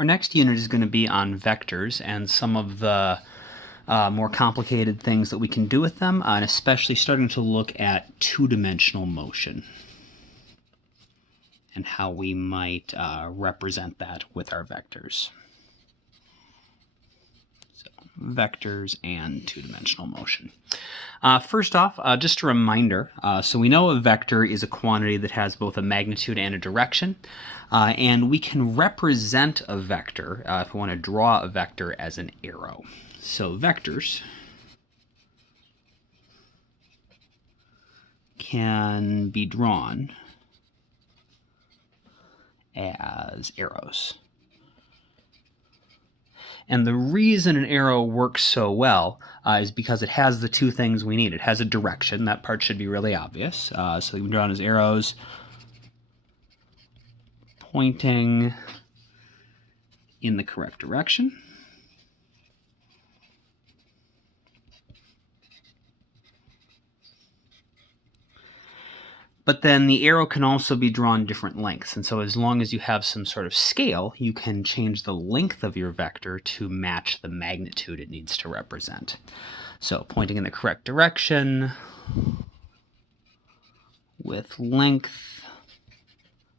Our next unit is going to be on vectors and some of the more complicated things that we can do with them, and especially starting to look at two-dimensional motion and how we might represent that with our vectors. So, vectors and two-dimensional motion. First off, just a reminder, so we know a vector is a quantity that has both a magnitude and a direction, and we can represent a vector, if we want to draw a vector, as an arrow. So vectors can be drawn as arrows. And the reason an arrow works so well is because it has the two things we need. It has a direction. That part should be really obvious. So we can draw it as arrows pointing in the correct direction. But then the arrow can also be drawn different lengths, and so as long as you have some sort of scale, you can change the length of your vector to match the magnitude it needs to represent. So pointing in the correct direction with length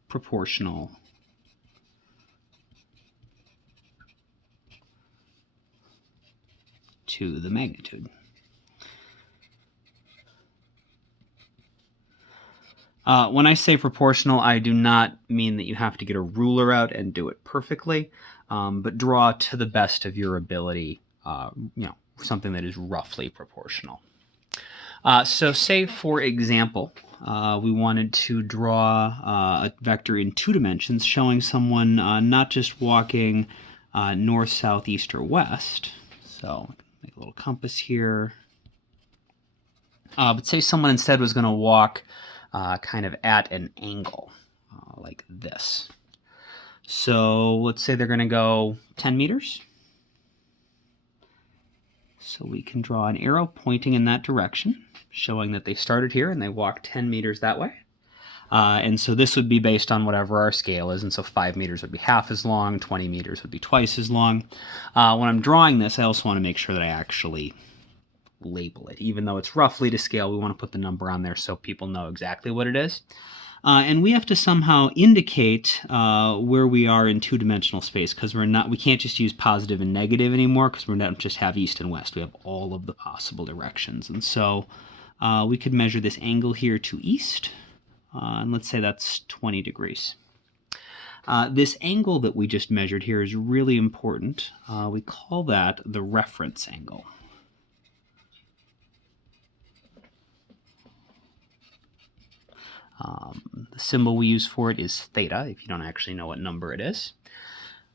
proportional to the magnitude. When I say proportional, I do not mean that you have to get a ruler out and do it perfectly, but draw to the best of your ability, something that is roughly proportional. So say, for example, we wanted to draw a vector in two dimensions showing someone not just walking north, south, east, or west. So make a little compass here. But say someone instead was going to walk kind of at an angle, like this. So let's say they're going to go 10 meters. So we can draw an arrow pointing in that direction, showing that they started here and they walked 10 meters that way. And so this would be based on whatever our scale is, and so 5 meters would be half as long, 20 meters would be twice as long. When I'm drawing this, I also want to make sure that I actually label it. Even though it's roughly to scale, we want to put the number on there so people know exactly what it is. And we have to somehow indicate where we are in two-dimensional space, because we can't just use positive and negative anymore, because we don't just have east and west. We have all of the possible directions. And so we could measure this angle here to east, and let's say that's 20 degrees. This angle that we just measured here is really important. We call that the reference angle. The symbol we use for it is theta, if you don't actually know what number it is.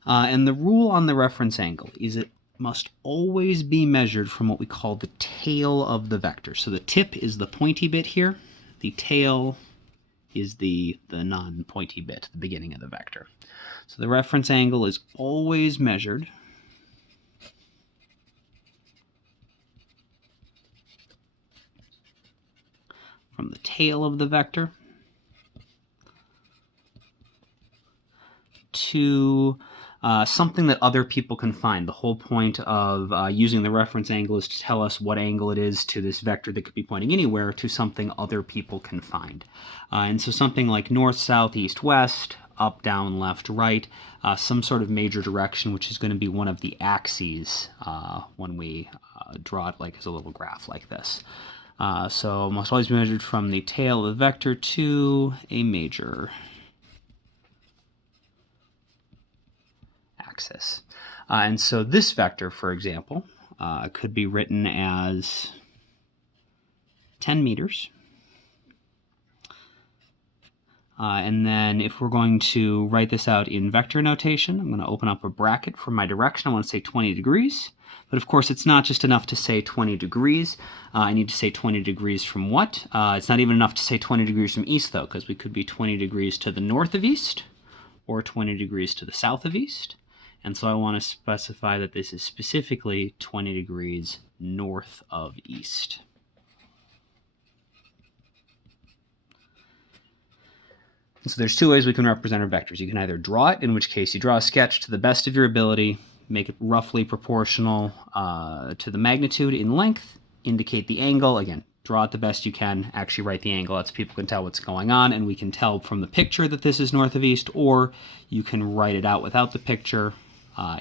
And the rule on the reference angle is it must always be measured from what we call the tail of the vector. So the tip is the pointy bit here. The tail is the non-pointy bit, the beginning of the vector. So the reference angle is always measured from the tail of the vector to something that other people can find. The whole point of using the reference angle is to tell us what angle it is to this vector that could be pointing anywhere to something other people can find. And so something like north, south, east, west, up, down, left, right, some sort of major direction, which is going to be one of the axes when we draw it like as a little graph like this. So must always be measured from the tail of the vector to a major axis. And so this vector, for example, could be written as 10 meters. And then if we're going to write this out in vector notation, I'm going to open up a bracket for my direction. I want to say 20 degrees. But of course, it's not just enough to say 20 degrees. I need to say 20 degrees from what? It's not even enough to say 20 degrees from east, though, because we could be 20 degrees to the north of east or 20 degrees to the south of east. And so I want to specify that this is specifically 20 degrees north of east. And so there's two ways we can represent our vectors. You can either draw it, in which case you draw a sketch to the best of your ability, make it roughly proportional to the magnitude in length, indicate the angle. Again, draw it the best you can, actually write the angle. That's so people can tell what's going on, and we can tell from the picture that this is north of east, or you can write it out without the picture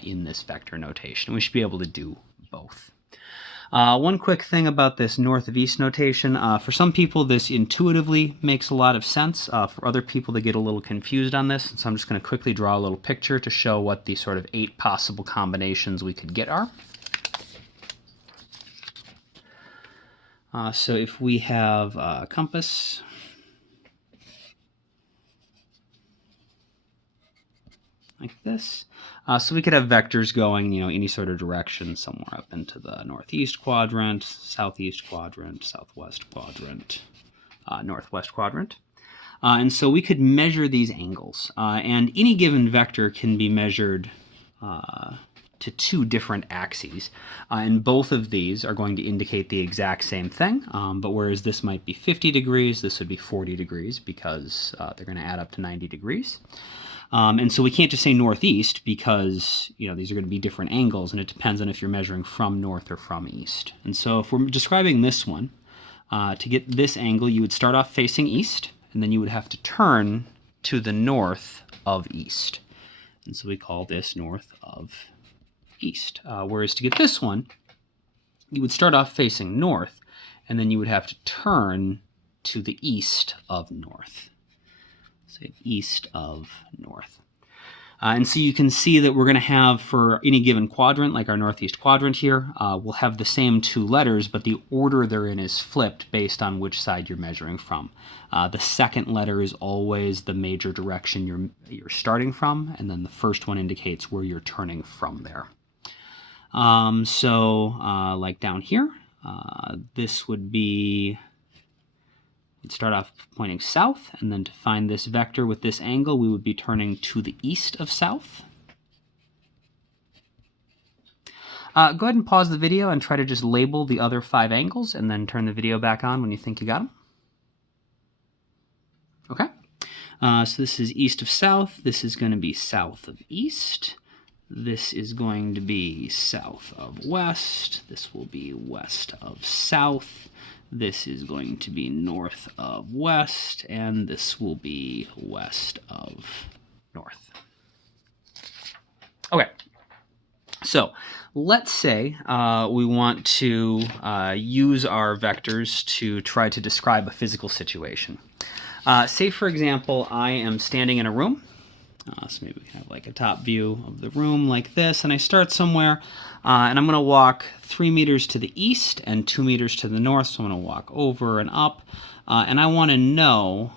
in this vector notation. We should be able to do both. One quick thing about this north of east notation. For some people, this intuitively makes a lot of sense. For other people, they get a little confused on this. So I'm just going to quickly draw a little picture to show what the sort of 8 possible combinations we could get are. So if we have a compass, like this. So we could have vectors going, any sort of direction, somewhere up into the northeast quadrant, southeast quadrant, southwest quadrant, northwest quadrant. And so we could measure these angles. And any given vector can be measured to 2 different axes. And both of these are going to indicate the exact same thing. But whereas this might be 50 degrees, this would be 40 degrees because they're going to add up to 90 degrees. And so we can't just say northeast because, these are going to be different angles, and it depends on if you're measuring from north or from east. And so if we're describing this one, to get this angle, you would start off facing east, and then you would have to turn to the north of east. And so we call this north of east. Whereas to get this one, you would start off facing north, and then you would have to turn to the east of north. Say east of north. And so you can see that we're going to have, for any given quadrant, like our northeast quadrant here, we'll have the same 2 letters, but the order they're in is flipped based on which side you're measuring from. The second letter is always the major direction you're starting from, and then the first one indicates where you're turning from there. Like down here, this would be, we'd start off pointing south, and then to find this vector with this angle, we would be turning to the east of south. Go ahead and pause the video and try to just label the other 5 angles, and then turn the video back on when you think you got them. Okay, so this is east of south. This is going to be south of east. This is going to be south of west. This will be west of south. This is going to be north of west, and this will be west of north. Okay, so let's say we want to use our vectors to try to describe a physical situation. Say, for example, I am standing in a room. So maybe we can have like a top view of the room like this, and I start somewhere, and I'm going to walk 3 meters to the east and 2 meters to the north, so I'm going to walk over and up, and I want to know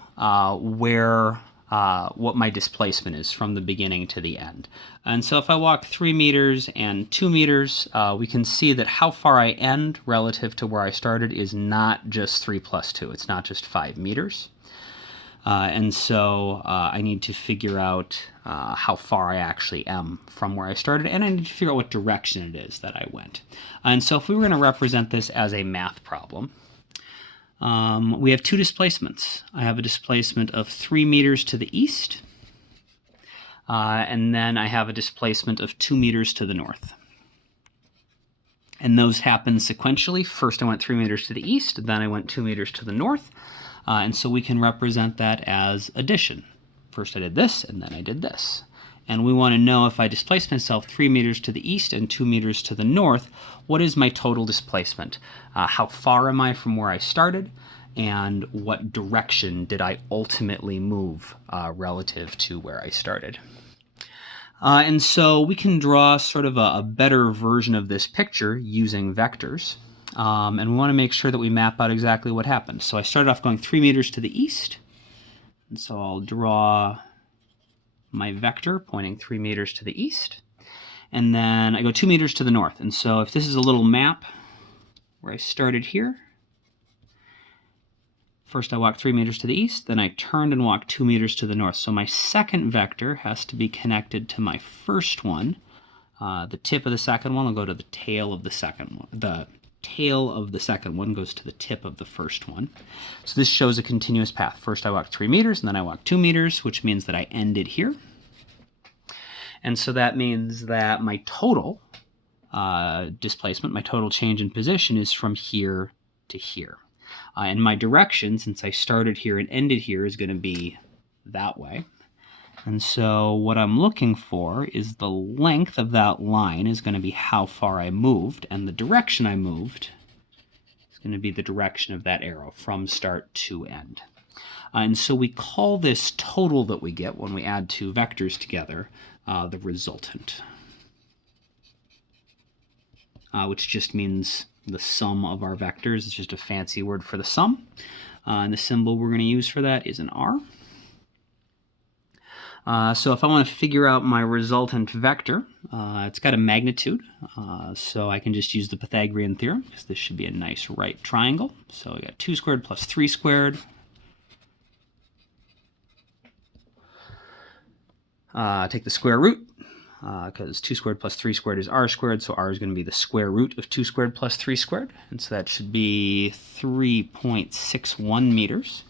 what my displacement is from the beginning to the end. And so if I walk 3 meters and 2 meters, we can see that how far I end relative to where I started is not just 3 plus 2, it's not just 5 meters. And so I need to figure out how far I actually am from where I started, and I need to figure out what direction it is that I went. And so if we were going to represent this as a math problem, we have 2 displacements. I have a displacement of 3 meters to the east, and then I have a displacement of 2 meters to the north. And those happen sequentially. First I went 3 meters to the east, then I went 2 meters to the north. And so we can represent that as addition. First I did this, and then I did this. And we want to know, if I displace myself 3 meters to the east and 2 meters to the north, what is my total displacement? How far am I from where I started? And what direction did I ultimately move relative to where I started? And so we can draw sort of a better version of this picture using vectors. And we want to make sure that we map out exactly what happened. So I started off going 3 meters to the east. And so I'll draw my vector pointing 3 meters to the east. And then I go 2 meters to the north. And so if this is a little map where I started here, first I walked 3 meters to the east, then I turned and walked 2 meters to the north. So my second vector has to be connected to my first one. The tip of the second one will go to the tail of the second one, the tail of the second one goes to the tip of the first one. So this shows a continuous path. First I walk 3 meters, and then I walk 2 meters, which means that I ended here. And so that means that my total displacement, my total change in position, is from here to here. And my direction, since I started here and ended here, is going to be that way. And so what I'm looking for is the length of that line is going to be how far I moved, and the direction I moved is going to be the direction of that arrow from start to end. And so we call this total that we get when we add two vectors together the resultant, which just means the sum of our vectors. It's just a fancy word for the sum. And the symbol we're going to use for that is an R. So if I want to figure out my resultant vector, it's got a magnitude, so I can just use the Pythagorean theorem, because this should be a nice right triangle. So we got 2 squared plus 3 squared. Take the square root, because 2 squared plus 3 squared is r squared, so r is going to be the square root of 2 squared plus 3 squared, and so that should be 3.61 meters.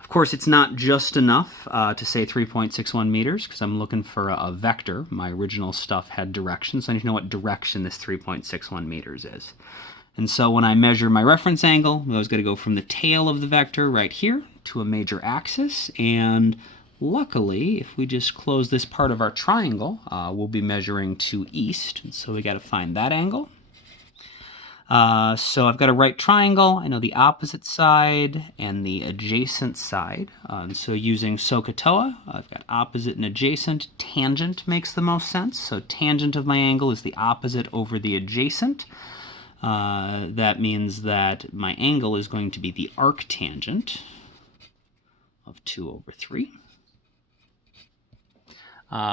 Of course, it's not just enough to say 3.61 meters, because I'm looking for a vector. My original stuff had direction, so I need to know what direction this 3.61 meters is. And so when I measure my reference angle, I was going to go from the tail of the vector right here to a major axis, and luckily, if we just close this part of our triangle, we'll be measuring to east, and so we got to find that angle. So I've got a right triangle. I know the opposite side and the adjacent side. And so using SOHCAHTOA, I've got opposite and adjacent. Tangent makes the most sense. So tangent of my angle is the opposite over the adjacent. That means that my angle is going to be the arctangent of 2 over 3,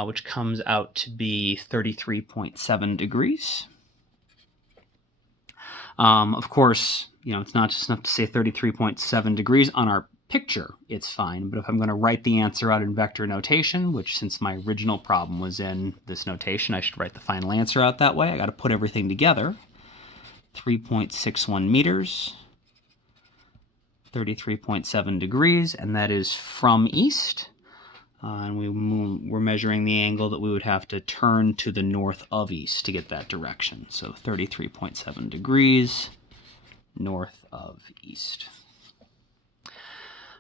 which comes out to be 33.7 degrees. Of course, it's not just enough to say 33.7 degrees on our picture. It's fine, but if I'm going to write the answer out in vector notation, which since my original problem was in this notation, I should write the final answer out that way. I got to put everything together. 3.61 meters, 33.7 degrees, and that is from east. And we're measuring the angle that we would have to turn to the north of east to get that direction. So 33.7 degrees north of east.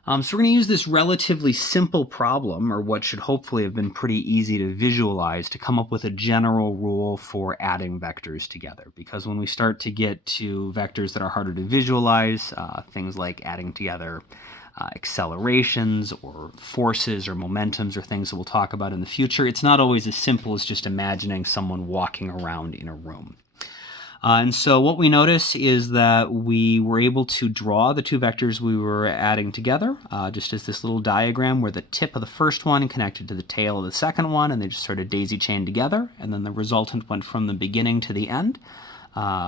So we're going to use this relatively simple problem, or what should hopefully have been pretty easy to visualize, to come up with a general rule for adding vectors together. Because when we start to get to vectors that are harder to visualize, things like adding together accelerations or forces or momentums or things that we'll talk about in the future, it's not always as simple as just imagining someone walking around in a room. And so what we notice is that we were able to draw the two vectors we were adding together, just as this little diagram where the tip of the first one connected to the tail of the second one, and they just sort of daisy-chained together, and then the resultant went from the beginning to the end,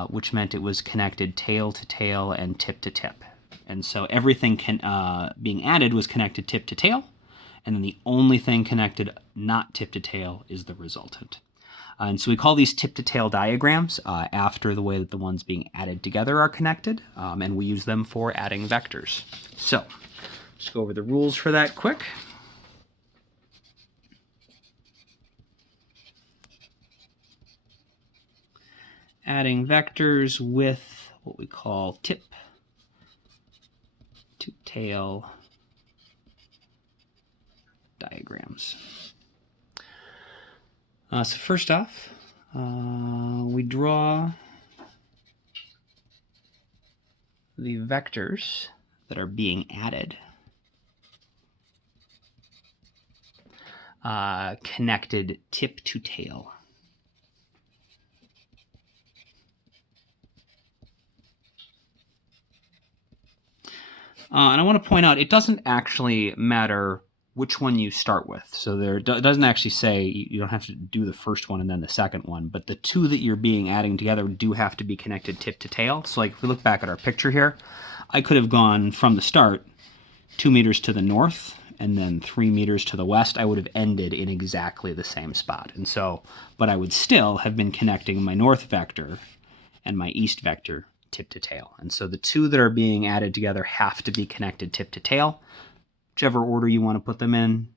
which meant it was connected tail to tail and tip to tip. And so everything being added was connected tip to tail, and then the only thing connected not tip to tail is the resultant. And so we call these tip to tail diagrams after the way that the ones being added together are connected, and we use them for adding vectors. So let's go over the rules for that quick. Adding vectors with what we call tip to tail diagrams. So first off, we draw the vectors that are being added connected tip to tail. And I want to point out, it doesn't actually matter which one you start with. So there doesn't actually say you don't have to do the first one and then the second one, but the two that you're being adding together do have to be connected tip to tail. So like if we look back at our picture here, I could have gone from the start 2 meters to the north and then 3 meters to the west. I would have ended in exactly the same spot. And so, but I would still have been connecting my north vector and my east vector tip to tail. And so the two that are being added together have to be connected tip to tail. Whichever order you want to put them in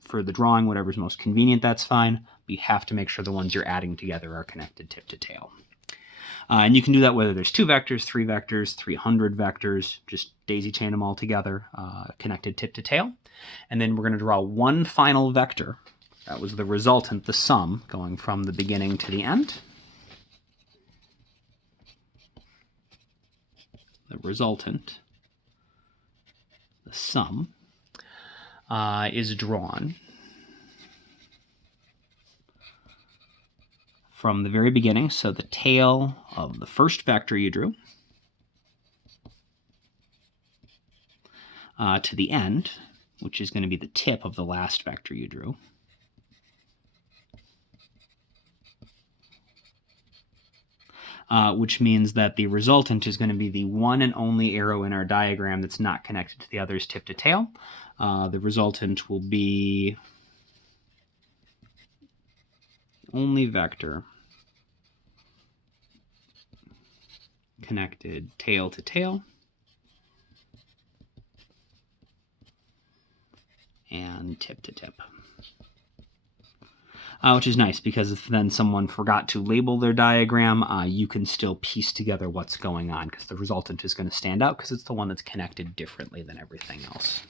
for the drawing, whatever's most convenient, that's fine. But you have to make sure the ones you're adding together are connected tip to tail. And you can do that whether there's 2 vectors, 3 vectors, 300 vectors, just daisy chain them all together, connected tip to tail. And then we're going to draw one final vector. That was the resultant, the sum, going from the beginning to the end. The resultant, the sum, is drawn from the very beginning, so the tail of the first vector you drew, to the end, which is going to be the tip of the last vector you drew. Which means that the resultant is going to be the one and only arrow in our diagram that's not connected to the others tip to tail. The resultant will be only vector connected tail to tail and tip to tip. Which is nice because if then someone forgot to label their diagram, you can still piece together what's going on because the resultant is going to stand out because it's the one that's connected differently than everything else.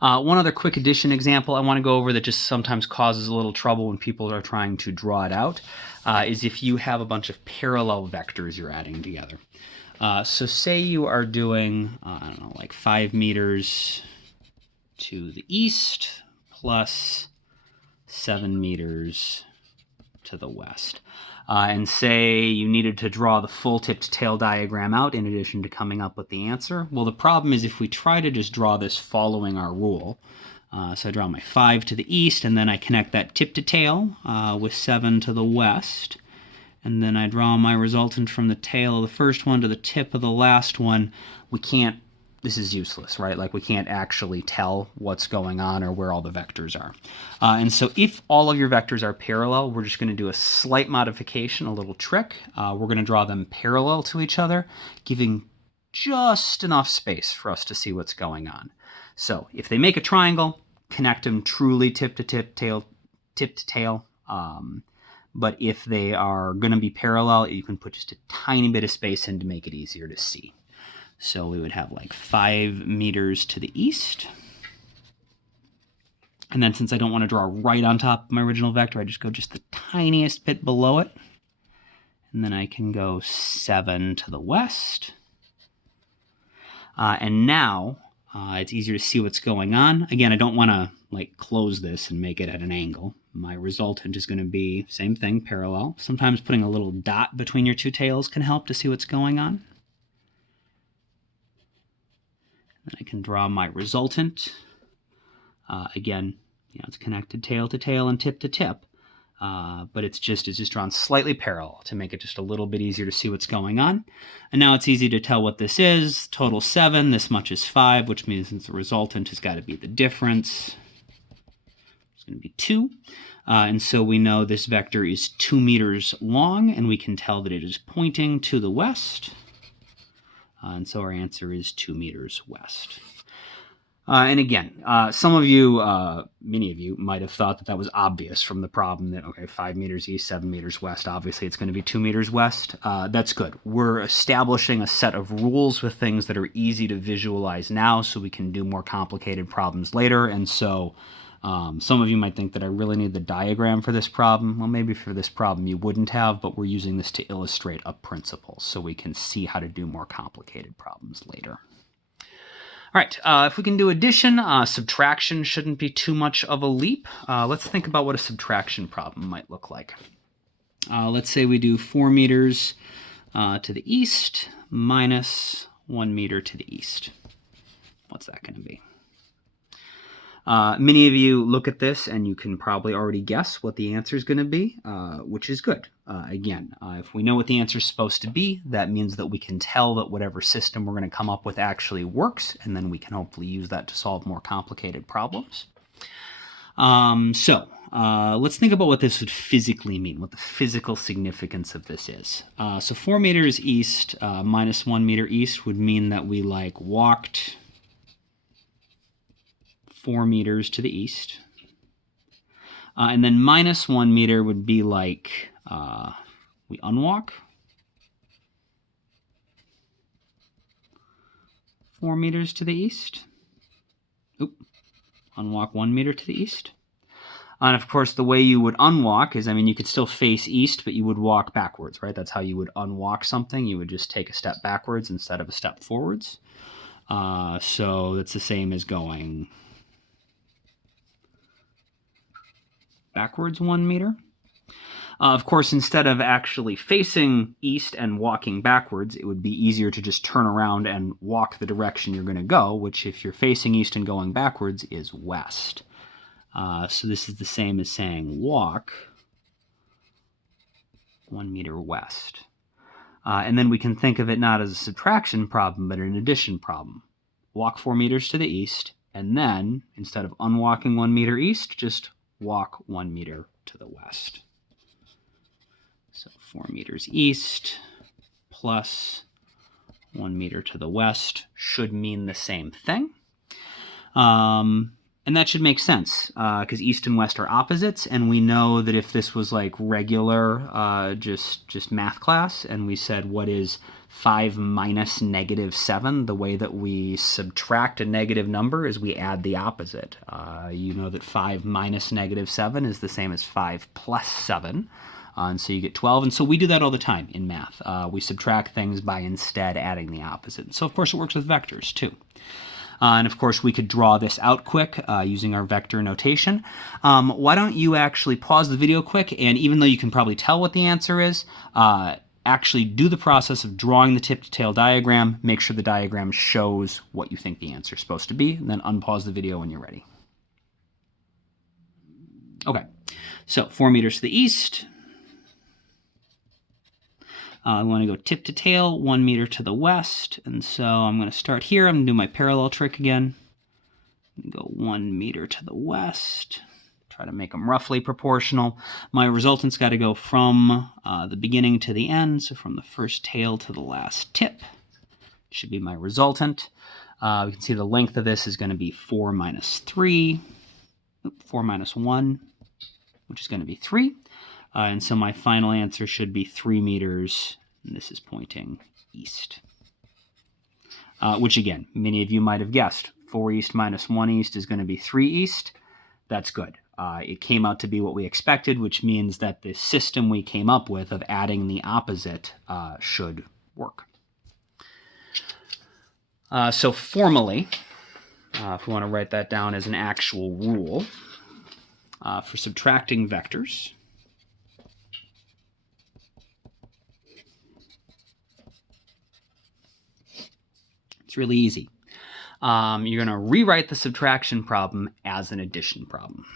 One other quick addition example I want to go over that just sometimes causes a little trouble when people are trying to draw it out is if you have a bunch of parallel vectors you're adding together. So say you are doing, I don't know, like 5 meters to the east plus 7 meters to the west. And say you needed to draw the full tip to tail diagram out in addition to coming up with the answer. Well, the problem is if we try to just draw this following our rule, so I draw my 5 to the east, and then I connect that tip to tail with 7 to the west, and then I draw my resultant from the tail of the first one to the tip of the last one, we can't, this is useless, right? Like we can't actually tell what's going on or where all the vectors are. And so if all of your vectors are parallel, we're just going to do a slight modification, a little trick. We're going to draw them parallel to each other, giving just enough space for us to see what's going on. So if they make a triangle, connect them truly tip to tip, tail tip to tail. But if they are going to be parallel, you can put just a tiny bit of space in to make it easier to see. So we would have like 5 meters to the east. And then since I don't want to draw right on top of my original vector, I just go just the tiniest bit below it. And then I can go 7 to the west. And now it's easier to see what's going on. Again, I don't want to like close this and make it at an angle. My resultant is going to be same thing, parallel. Sometimes putting a little dot between your two tails can help to see what's going on. Then I can draw my resultant. Again, you know, it's connected tail to tail and tip to tip, but it's just drawn slightly parallel to make it just a little bit easier to see what's going on. And now it's easy to tell what this is. Total 7, this much is 5, which means the resultant has got to be the difference. It's going to be 2. And so we know this vector is 2 meters long, and we can tell that it is pointing to the west. And so our answer is 2 meters west. And again, some of you, many of you, might have thought that that was obvious from the problem that, okay, 5 meters east, 7 meters west, obviously it's going to be 2 meters west. That's good. We're establishing a set of rules with things that are easy to visualize now so we can do more complicated problems later. And so some of you might think that I really need the diagram for this problem. Well, maybe for this problem you wouldn't have, but we're using this to illustrate a principle so we can see how to do more complicated problems later. All right, if we can do addition, subtraction shouldn't be too much of a leap. Let's think about what a subtraction problem might look like. Let's say we do 4 meters to the east minus 1 meter to the east. What's that going to be? Many of you look at this and you can probably already guess what the answer is going to be, which is good. Again, if we know what the answer is supposed to be, that means that we can tell that whatever system we're going to come up with actually works, and then we can hopefully use that to solve more complicated problems. So let's think about what this would physically mean, what the physical significance of this is. So 4 meters east minus 1 meter east would mean that we like walked 4 meters to the east. And then minus 1 meter would be like we unwalk 4 meters to the east. Oop. Unwalk 1 meter to the east. And of course, the way you would unwalk is, I mean, you could still face east, but you would walk backwards, right? That's how you would unwalk something. You would just take a step backwards instead of a step forwards. So that's the same as going backwards 1 meter. Of course, instead of actually facing east and walking backwards, it would be easier to just turn around and walk the direction you're going to go, which if you're facing east and going backwards is west. So this is the same as saying walk 1 meter west. And then we can think of it not as a subtraction problem, but an addition problem. Walk 4 meters to the east, and then, instead of unwalking 1 meter east, just walk 1 meter to the west. So 4 meters east plus 1 meter to the west should mean the same thing. And that should make sense because east and west are opposites, and we know that if this was like regular just math class and we said what is 5 minus -7, the way that we subtract a negative number is we add the opposite. You know that 5 minus -7 is the same as 5 plus 7. And so you get 12. And so we do that all the time in math. We subtract things by instead adding the opposite. So, of course, it works with vectors, too. And, of course, we could draw this out quick using our vector notation. Why don't you actually pause the video quick, and even though you can probably tell what the answer is, actually do the process of drawing the tip-to-tail diagram, make sure the diagram shows what you think the answer is supposed to be, and then unpause the video when you're ready. Okay, so 4 meters to the east. I want to go tip to tail, 1 meter to the west, and so I'm going to start here. I'm going to do my parallel trick again. Go 1 meter to the west. Try to make them roughly proportional. My resultant's got to go from the beginning to the end, so from the first tail to the last tip. Should be my resultant. We can see the length of this is going to be 4 minus 3, 4 minus 1, which is going to be 3. And so my final answer should be 3 meters, and this is pointing east. Which, again, many of you might have guessed. 4 east minus 1 east is going to be 3 east. That's good. It came out to be what we expected, which means that the system we came up with of adding the opposite should work. So formally, if we want to write that down as an actual rule, for subtracting vectors, it's really easy. You're going to rewrite the subtraction problem as an addition problem.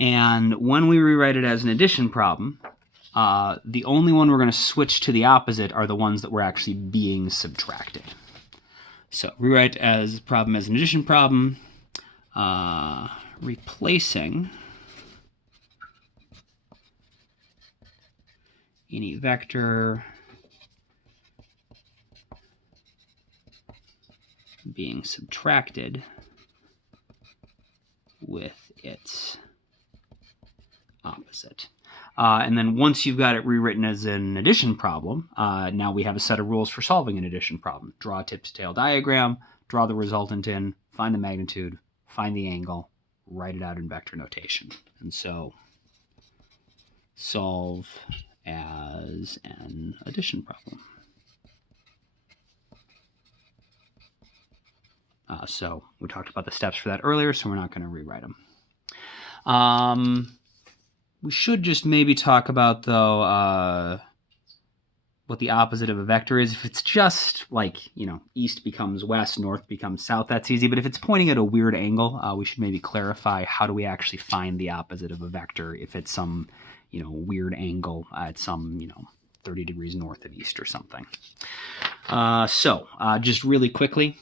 And when we rewrite it as an addition problem, the only one we're going to switch to the opposite are the ones that were actually being subtracted. So rewrite as problem as an addition problem, replacing any vector being subtracted with its opposite. And then once you've got it rewritten as an addition problem, now we have a set of rules for solving an addition problem. Draw a tip-to-tail diagram, draw the resultant in, find the magnitude, find the angle, write it out in vector notation. And so solve as an addition problem. So we talked about the steps for that earlier, so we're not going to rewrite them. We should just maybe talk about, though, what the opposite of a vector is. If it's just like, east becomes west, north becomes south, that's easy. But if it's pointing at a weird angle, we should maybe clarify how do we actually find the opposite of a vector if it's some, weird angle at some, 30 degrees north of east or something. So just really quickly,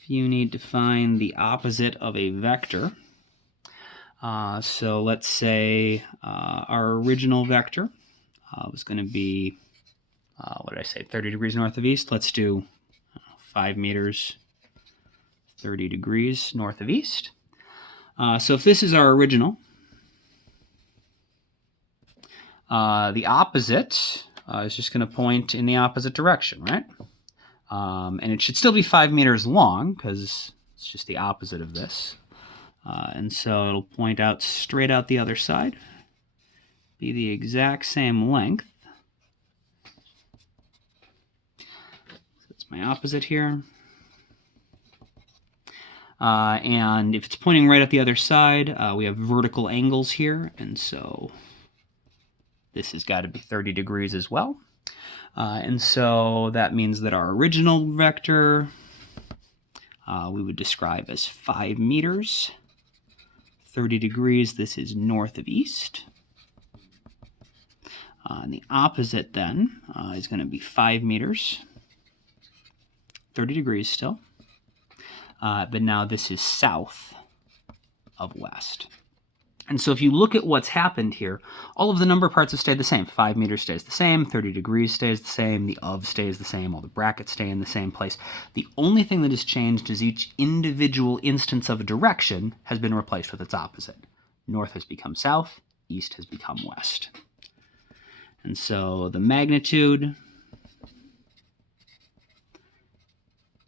if you need to find the opposite of a vector, so let's say our original vector was going to be, what did I say, 30 degrees north of east. Let's do 5 meters, 30 degrees north of east. So if this is our original, the opposite is just going to point in the opposite direction, right? And it should still be 5 meters long because it's just the opposite of this. And so it'll point out straight out the other side, be the exact same length. So that's my opposite here. And if it's pointing right at the other side, we have vertical angles here, and so this has got to be 30 degrees as well. And so that means that our original vector we would describe as 5 meters. 30 degrees, this is north of east. And the opposite then is going to be 5 meters, 30 degrees still. But now this is south of west. And so if you look at what's happened here, all of the number parts have stayed the same. 5 meters stays the same, 30 degrees stays the same, the of stays the same, all the brackets stay in the same place. The only thing that has changed is each individual instance of a direction has been replaced with its opposite. North has become south, east has become west. And so the magnitude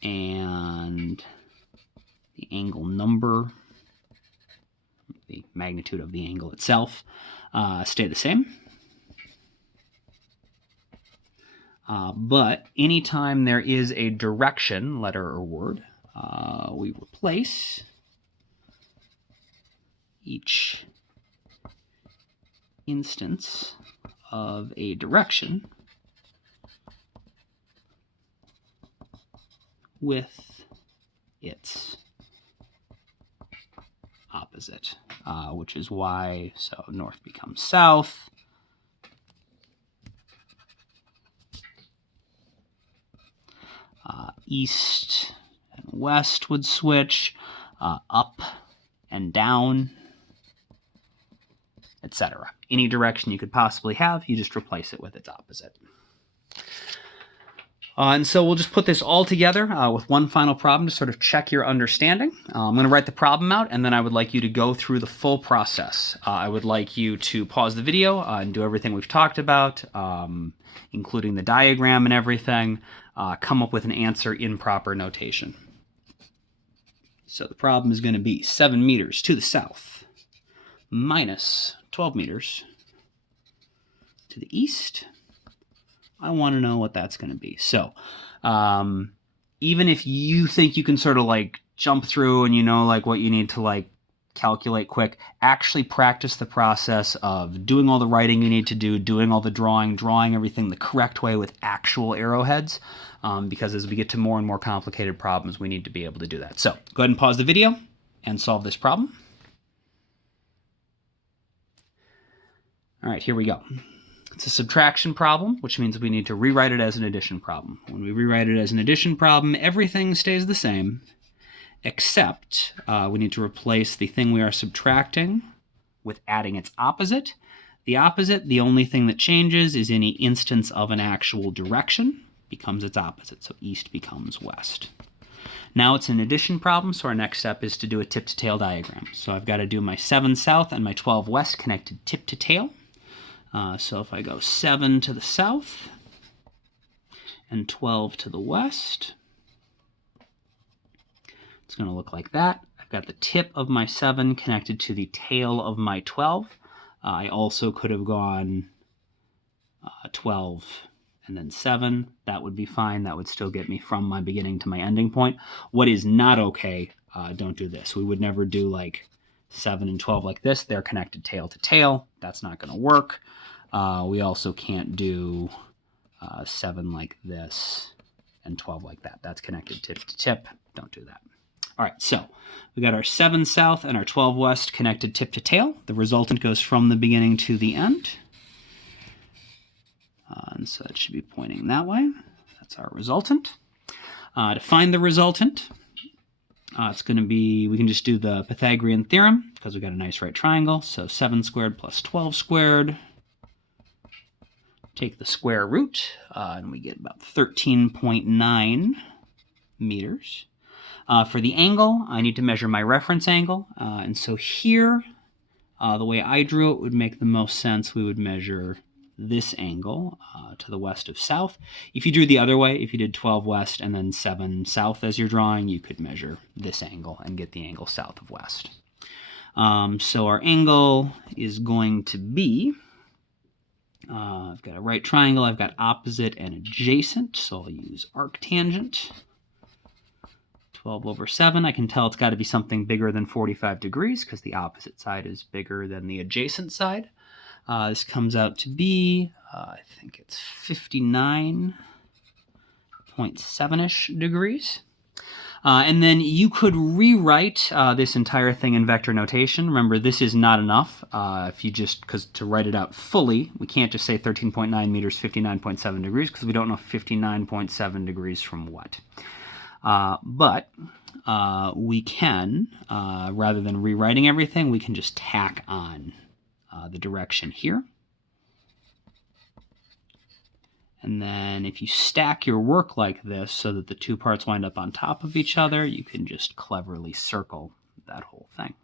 and the angle number, the magnitude of the angle itself, stay the same. But anytime there is a direction, letter or word, we replace each instance of a direction with its opposite, which is why, so north becomes south, east and west would switch, up and down, etc. Any direction you could possibly have, you just replace it with its opposite. And so we'll just put this all together with one final problem to sort of check your understanding. I'm going to write the problem out, and then I would like you to go through the full process. I would like you to pause the video and do everything we've talked about, including the diagram and everything. Come up with an answer in proper notation. So the problem is going to be 7 meters to the south minus 12 meters to the east. I want to know what that's going to be. So even if you think you can sort of like jump through and you know like what you need to like calculate quick, actually practice the process of doing all the writing you need to do, doing all the drawing everything the correct way with actual arrowheads, because as we get to more and more complicated problems, we need to be able to do that. So go ahead and pause the video and solve this problem. All right, here we go. It's a subtraction problem, which means we need to rewrite it as an addition problem. When we rewrite it as an addition problem, everything stays the same, except we need to replace the thing we are subtracting with adding its opposite. The opposite, the only thing that changes is any instance of an actual direction becomes its opposite, so east becomes west. Now it's an addition problem, so our next step is to do a tip-to-tail diagram. So I've got to do my 7 south and my 12 west connected tip-to-tail. So if I go 7 to the south and 12 to the west, it's going to look like that. I've got the tip of my 7 connected to the tail of my 12. I also could have gone 12 and then 7. That would be fine. That would still get me from my beginning to my ending point. What is not okay, don't do this. We would never do like 7 and 12 like this, they're connected tail to tail. That's not going to work. We also can't do 7 like this and 12 like that. That's connected tip to tip. Don't do that. All right, so we got our 7 south and our 12 west connected tip to tail. The resultant goes from the beginning to the end. And so it should be pointing that way. That's our resultant. To find the resultant, it's going to be, we can just do the Pythagorean theorem because we got a nice right triangle. So 7 squared plus 12 squared. Take the square root, and we get about 13.9 meters. For the angle, I need to measure my reference angle. And so here, the way I drew it would make the most sense. We would measure this angle to the west of south. If you drew the other way, if you did 12 west and then 7 south as you're drawing, you could measure this angle and get the angle south of west. So our angle is going to be, I've got a right triangle, I've got opposite and adjacent, so I'll use arctangent. 12 over 7, I can tell it's got to be something bigger than 45 degrees because the opposite side is bigger than the adjacent side. This comes out to be, I think it's 59.7-ish degrees. And then you could rewrite this entire thing in vector notation. Remember, this is not enough. If you just, because to write it out fully, we can't just say 13.9 meters, 59.7 degrees, because we don't know 59.7 degrees from what. But we can, rather than rewriting everything, we can just tack on the direction here. And then if you stack your work like this so that the two parts wind up on top of each other, you can just cleverly circle that whole thing.